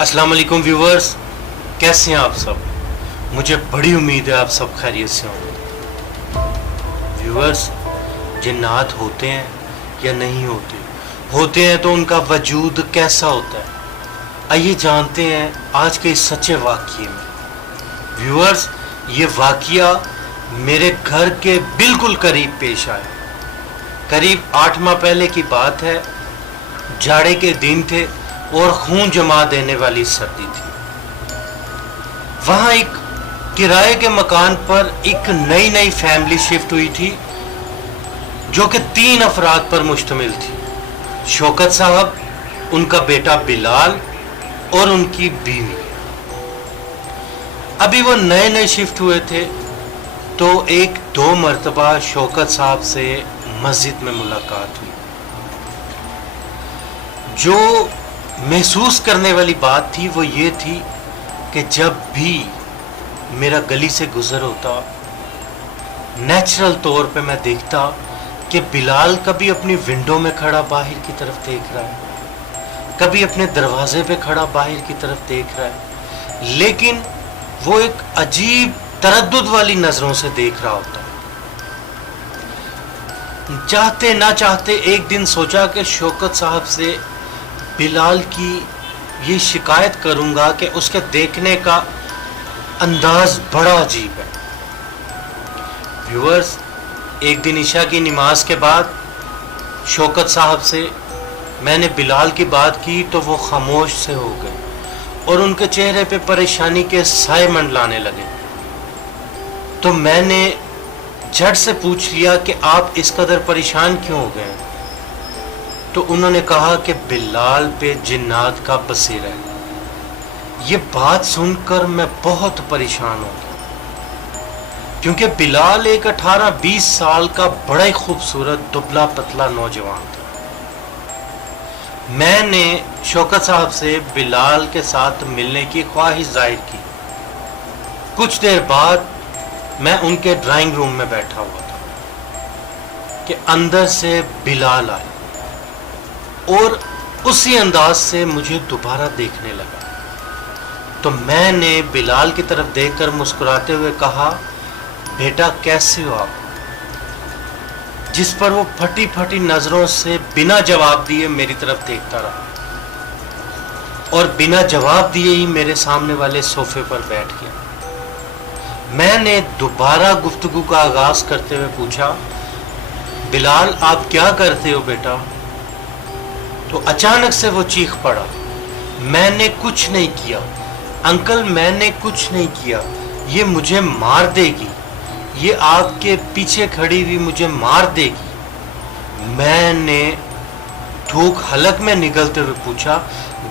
अस्सलाम वालेकुम व्यूवर्स, कैसे हैं आप सब। मुझे बड़ी उम्मीद है आप सब खैरियत से होंगे। व्यूवर्स, जिन्नात होते हैं या नहीं होते हैं तो उनका वजूद कैसा होता है, आइए जानते हैं आज के इस सच्चे वाक़ये में। व्यूवर्स, ये वाक़या मेरे घर के बिल्कुल करीब पेश आया। करीब 8 माह पहले की बात है। जाड़े के दिन थे और खून जमा देने वाली सर्दी थी। वहां एक किराए के मकान पर एक नई फैमिली शिफ्ट हुई थी जो कि 3 अफराद पर मुश्तमिल थी। शौकत साहब, उनका बेटा बिलाल और उनकी बीवी। अभी वो नए शिफ्ट हुए थे तो 1-2 मरतबा शौकत साहब से मस्जिद में मुलाकात हुई। जो महसूस करने वाली बात थी वो ये थी कि जब भी मेरा गली से गुजर होता, नेचुरल तौर पे मैं देखता कि बिलाल कभी अपनी विंडो में खड़ा बाहर की तरफ देख रहा है, कभी अपने दरवाजे पे खड़ा बाहर की तरफ देख रहा है, लेकिन वो एक अजीब तरद्दुद वाली नजरों से देख रहा होता। चाहते ना चाहते एक दिन सोचा कि शौकत साहब से बिलाल की ये शिकायत करूंगा कि उसके देखने का अंदाज बड़ा अजीब है। व्यूअर्स, एक दिन ईशा की नमाज के बाद शौकत साहब से मैंने बिलाल की बात की तो वो खामोश से हो गए और उनके चेहरे पे परेशानी के साए मंडलाने लगे। तो मैंने झट से पूछ लिया कि आप इस कदर परेशान क्यों हो गए। तो उन्होंने कहा कि बिलाल पे जिन्नात का बसेरा है। ये बात सुनकर मैं बहुत परेशान हो गया, क्योंकि बिलाल एक 18-20 साल का बड़ा ही खूबसूरत दुबला पतला नौजवान था। मैंने शौकत साहब से बिलाल के साथ मिलने की ख्वाहिश जाहिर की। कुछ देर बाद मैं उनके ड्राइंग रूम में बैठा हुआ था कि अंदर से बिलाल आया और उसी अंदाज से मुझे दोबारा देखने लगा। तो मैंने बिलाल की तरफ देखकर मुस्कुराते हुए कहा, बेटा कैसे हो आप। जिस पर वो फटी फटी नजरों से बिना जवाब दिए मेरी तरफ देखता रहा और बिना जवाब दिए ही मेरे सामने वाले सोफे पर बैठ गया। मैंने दोबारा गुफ्तगू का आगाज करते हुए पूछा, बिलाल आप क्या करते हो बेटा। तो अचानक से वो चीख पड़ा, मैंने कुछ नहीं किया अंकल, मैंने कुछ नहीं किया, ये मुझे मार देगी, ये आपके पीछे खड़ी हुई मुझे मार देगी। मैंने थूक हलक में निकलते हुए पूछा,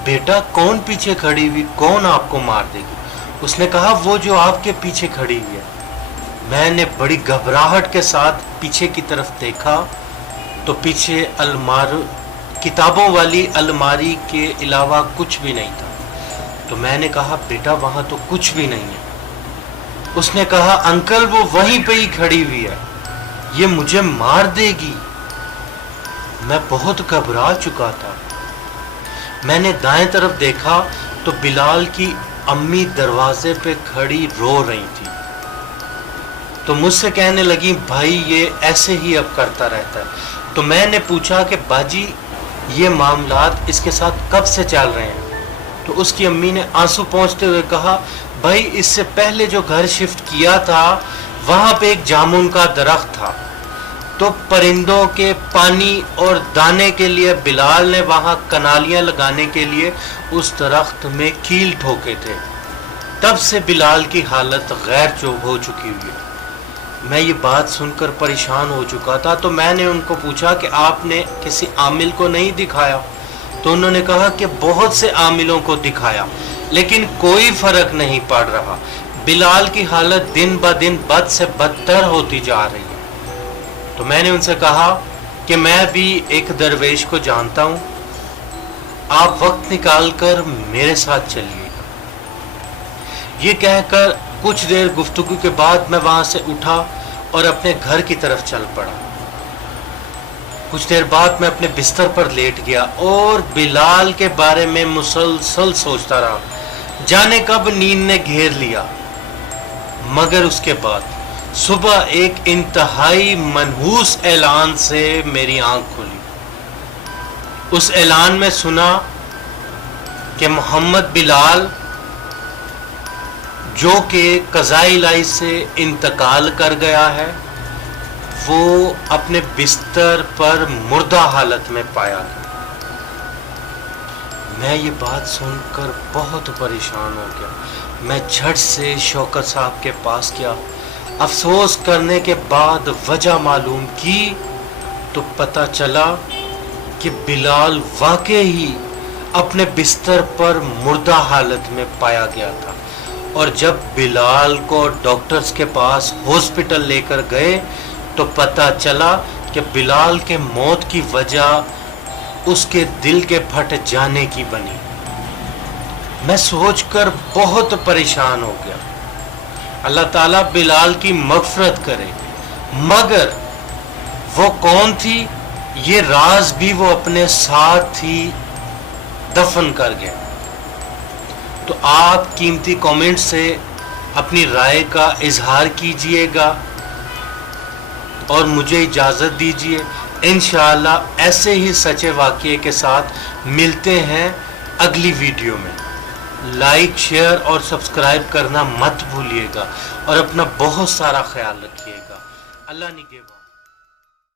बेटा कौन पीछे खड़ी हुई, कौन आपको मार देगी। उसने कहा, वो जो आपके पीछे खड़ी हुई है। मैंने बड़ी घबराहट के साथ पीछे की तरफ देखा तो पीछे किताबों वाली अलमारी के अलावा कुछ भी नहीं था। तो मैंने कहा, बेटा वहां तो कुछ भी नहीं है। उसने कहा, अंकल वो वहीं पे ही खड़ी हुई है, ये मुझे मार देगी। मैं बहुत घबरा चुका था। मैंने दाएं तरफ देखा तो बिलाल की अम्मी दरवाजे पे खड़ी रो रही थी। तो मुझसे कहने लगी, भाई ये ऐसे ही अब करता रहता है। तो मैंने पूछा कि बाजी ये मामलात इसके साथ कब से चल रहे हैं। तो उसकी अम्मी ने आंसू पोंछते हुए कहा, भाई इससे पहले जो घर शिफ्ट किया था वहां पे एक जामुन का दरख्त था, तो परिंदों के पानी और दाने के लिए बिलाल ने वहां कनालियां लगाने के लिए उस दरख्त में कील ठोके थे। तब से बिलाल की हालत गैर हो चुकी हुई है। मैं ये बात सुनकर परेशान हो चुका था। तो मैंने उनको पूछा कि आपने किसी आमिल को नहीं दिखाया। तो उन्होंने कहा कि बहुत से आमिलों को दिखाया लेकिन कोई फर्क नहीं पड़ रहा। बिलाल की हालत दिन ब दिन बद से बदतर होती जा रही है। तो मैंने उनसे कहा कि मैं भी एक दरवेश को जानता हूँ, आप वक्त निकाल कर मेरे साथ चलिएगा। ये कहकर कुछ देर गुफ्तगू के बाद मैं वहां से उठा और अपने घर की तरफ चल पड़ा। کچھ دیر بعد میں اپنے بستر پر لیٹ گیا اور بلال کے بارے میں مسلسل سوچتا رہا، جانے کب نیند نے گھیر لیا۔ مگر اس کے بعد صبح ایک انتہائی منحوس اعلان سے میری آنکھ کھلی۔ اس اعلان میں سنا کہ محمد بلال جو کہ قضاء الہی سے انتقال کر گیا ہے، وہ اپنے بستر پر مردہ حالت میں پایا گیا۔ میں یہ بات سن کر بہت پریشان ہو گیا۔ میں جھٹ سے شوکت صاحب کے پاس گیا۔ افسوس کرنے کے بعد وجہ معلوم کی تو پتہ چلا کہ بلال واقعی اپنے بستر پر مردہ حالت میں پایا گیا تھا، اور جب بلال کو ڈاکٹرز کے پاس ہاسپٹل لے کر گئے تو پتہ چلا کہ بلال کے موت کی وجہ اس کے دل کے پھٹ جانے کی بنی۔ میں سوچ کر بہت پریشان ہو گیا۔ اللہ تعالیٰ بلال کی مغفرت کرے، مگر وہ کون تھی یہ راز بھی وہ اپنے ساتھ ہی دفن کر گیا۔ تو آپ قیمتی کامنٹ سے اپنی رائے کا اظہار کیجئے گا اور مجھے اجازت دیجئے۔ انشاءاللہ ایسے ہی سچے واقعے کے ساتھ ملتے ہیں اگلی ویڈیو میں۔ لائک، شیئر اور سبسکرائب کرنا مت بھولیے گا، اور اپنا بہت سارا خیال رکھیے گا۔ اللہ نگہبان۔